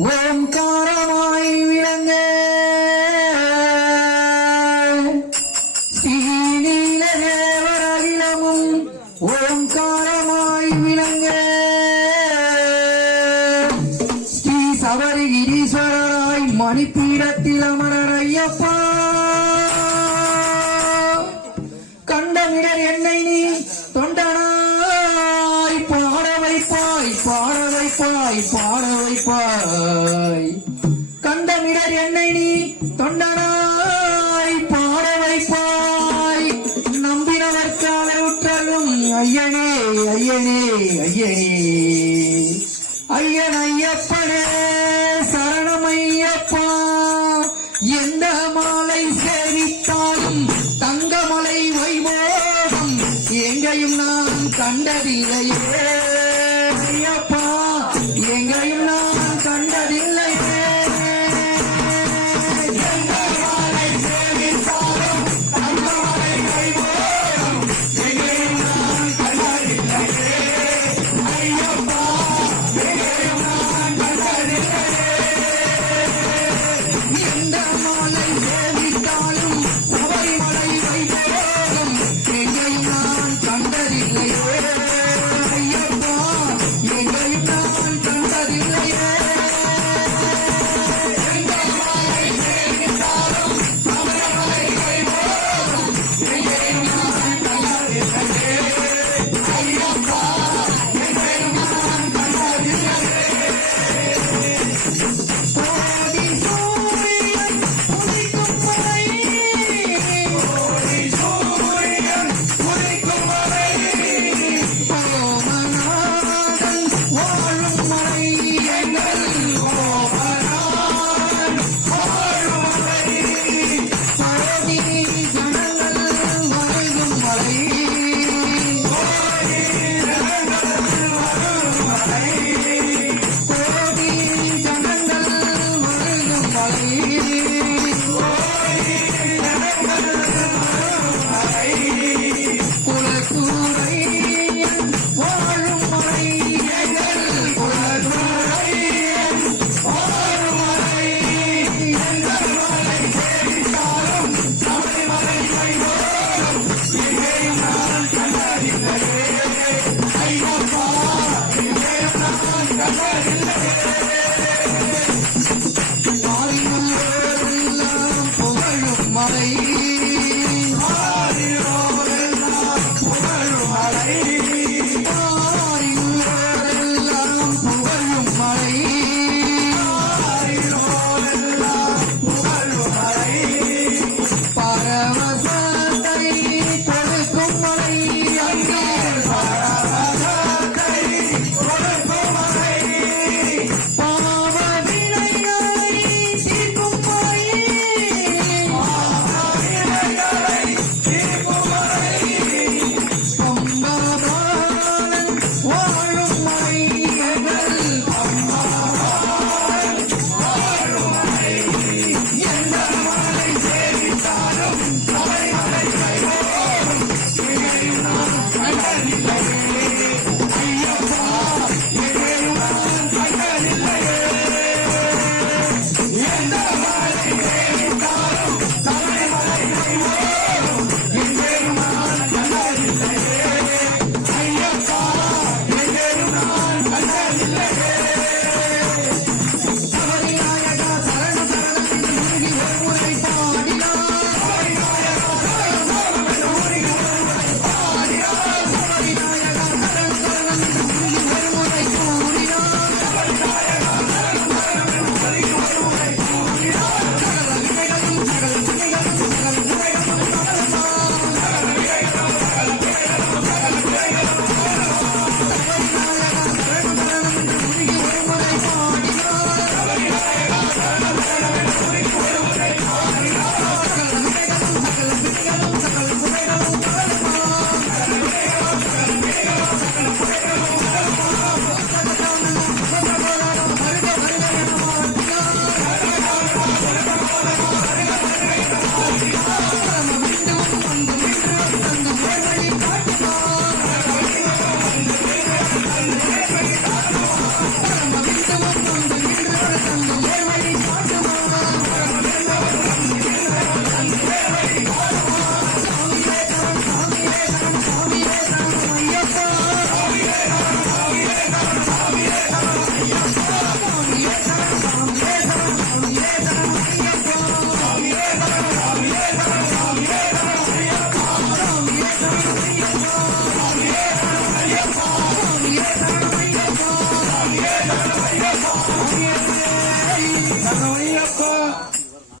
ஓம்காரமாய் விளங்க ஸ்ரீநீல தேவரகிலமும் ஓம்காரமாய் விளங்க ஸ்ரீ சபரிகிரீஸ்வரராய் மணிப்பீடத்தில் அமரர் ஐயப்பா கண்டமிடர் என்னை நீ தொண்டனாய் பாட வைப்பாய் பாட வைப்பாய் பாட வைப்பாய் கண்டமிடர் என்னை நீ தொண்டனாய் பாட வைப்பாய் நம்பினவர்க்கு அவருற்றலும் ஐயனே ஐயனே ஐயனே ஐயன் ஐயப்பனே சரணமையப்பா எந்த மாலை சேவித்தாலும் தங்கமலை வைபோகம் எங்கேயும் நான் கண்டதில்லையே ஐயப்பா எங்கேயும் நான் கண்டதில்லையே எந்த மாலை சேவித்தாலும் தங்கமலை வைபோகம் எங்கேயும் நான் கண்டதில்லையே ஐயப்பா எங்கேயும் நான் கண்டதில்லையே எந்த மாலை சேவித்தாலும் சபரிமலை வைபோகம் எங்கேயும் நான் கண்டதில்லையே ஐயப்பா எங்கேயும் நான் கண்டதில்லையே எந்த மாலை சேவித்தாலும் சபரிமலை வைபோகம் எங்கேயும் நான் கண்டதில்லையே ஐயப்பா எங்கேயும் நான் கண்டதில்லையே கோடி சூரியன் உதிக்கும் வரை கோடி சூரியன் உதிக்கும் வரை ஓமநாதன் வாழும் வரை எங்கள் ஓமநாதன் வாழும் வரை கோடி ஜனங்கள் வருகும் வரை கோடி ஜனங்கள் வரும் வரை கோடி ஜனங்கள் வருகும் வரை குலசூரையன் வாழும் வரை எங்கள் குலசூரையன் வாழும் வரை எங்கள் மலை சேவித்தாலும் சபரிமலை வைபோகம் எங்கேயும் நான் கண்டதில்லையே ஐயப்பா எங்கேயும் நான் கண்டதில்லையே ஆரியோரெல்லாம் புகழும் மலை ஆரியோரெல்லாம் புகழும் மலை ஆரியோரெல்லாம் புகழும் மலை ஆரியோரெல்லாம் புகழும் மலை பரவசத்தை கொடுக்கும் மலை அங்கே பரவசத்தை கொடுக்கும் மலை பாவவினைகளை தீர்க்கும் மலை பாவவினைகளை தீர்க்கும் மலை பம்பாபாலன் வாழும் மலை எங்கள் பம்பாபாலன் வாழும் மலை எந்த மலை சேவித்தாலும் சபரிமலை வைபோகம் எங்கேயும் நான் கண்டதில்லையே ஐயப்பா எங்கேயும் நான் கண்டதில்லையே எந்த மலை சேவித்தாலும் சபரிமலை வைபோகம் எங்கேயும் நான் கண்டதில்லையே ஐயப்பா எங்கேயும் நான் கண்டதில்லையே சபரிநாயகா சரண சரணம் என்று முருகி ஒருமுறை பாடினார் சபரிநாயகா சரணம் சரணம் என்று முருகி ஒருமுறை பாடினார் சபரிநாயகா சரண சரணம் என்று முருகி ஒருமுறை கூறினார் சபரிநாயகா சரணம் சரணம் என்று முருகி ஒருமுறை கூறினார் சகல வினைகளும் சகல வினைகளும் சகல வினைகளும் சகலமாம் சகல வினைகளும் சகல வினைகளும் சகல வினைகளும் சகலமாம் சபரிநாயகா சரணம் சரணம் என்று முருகி பாடும்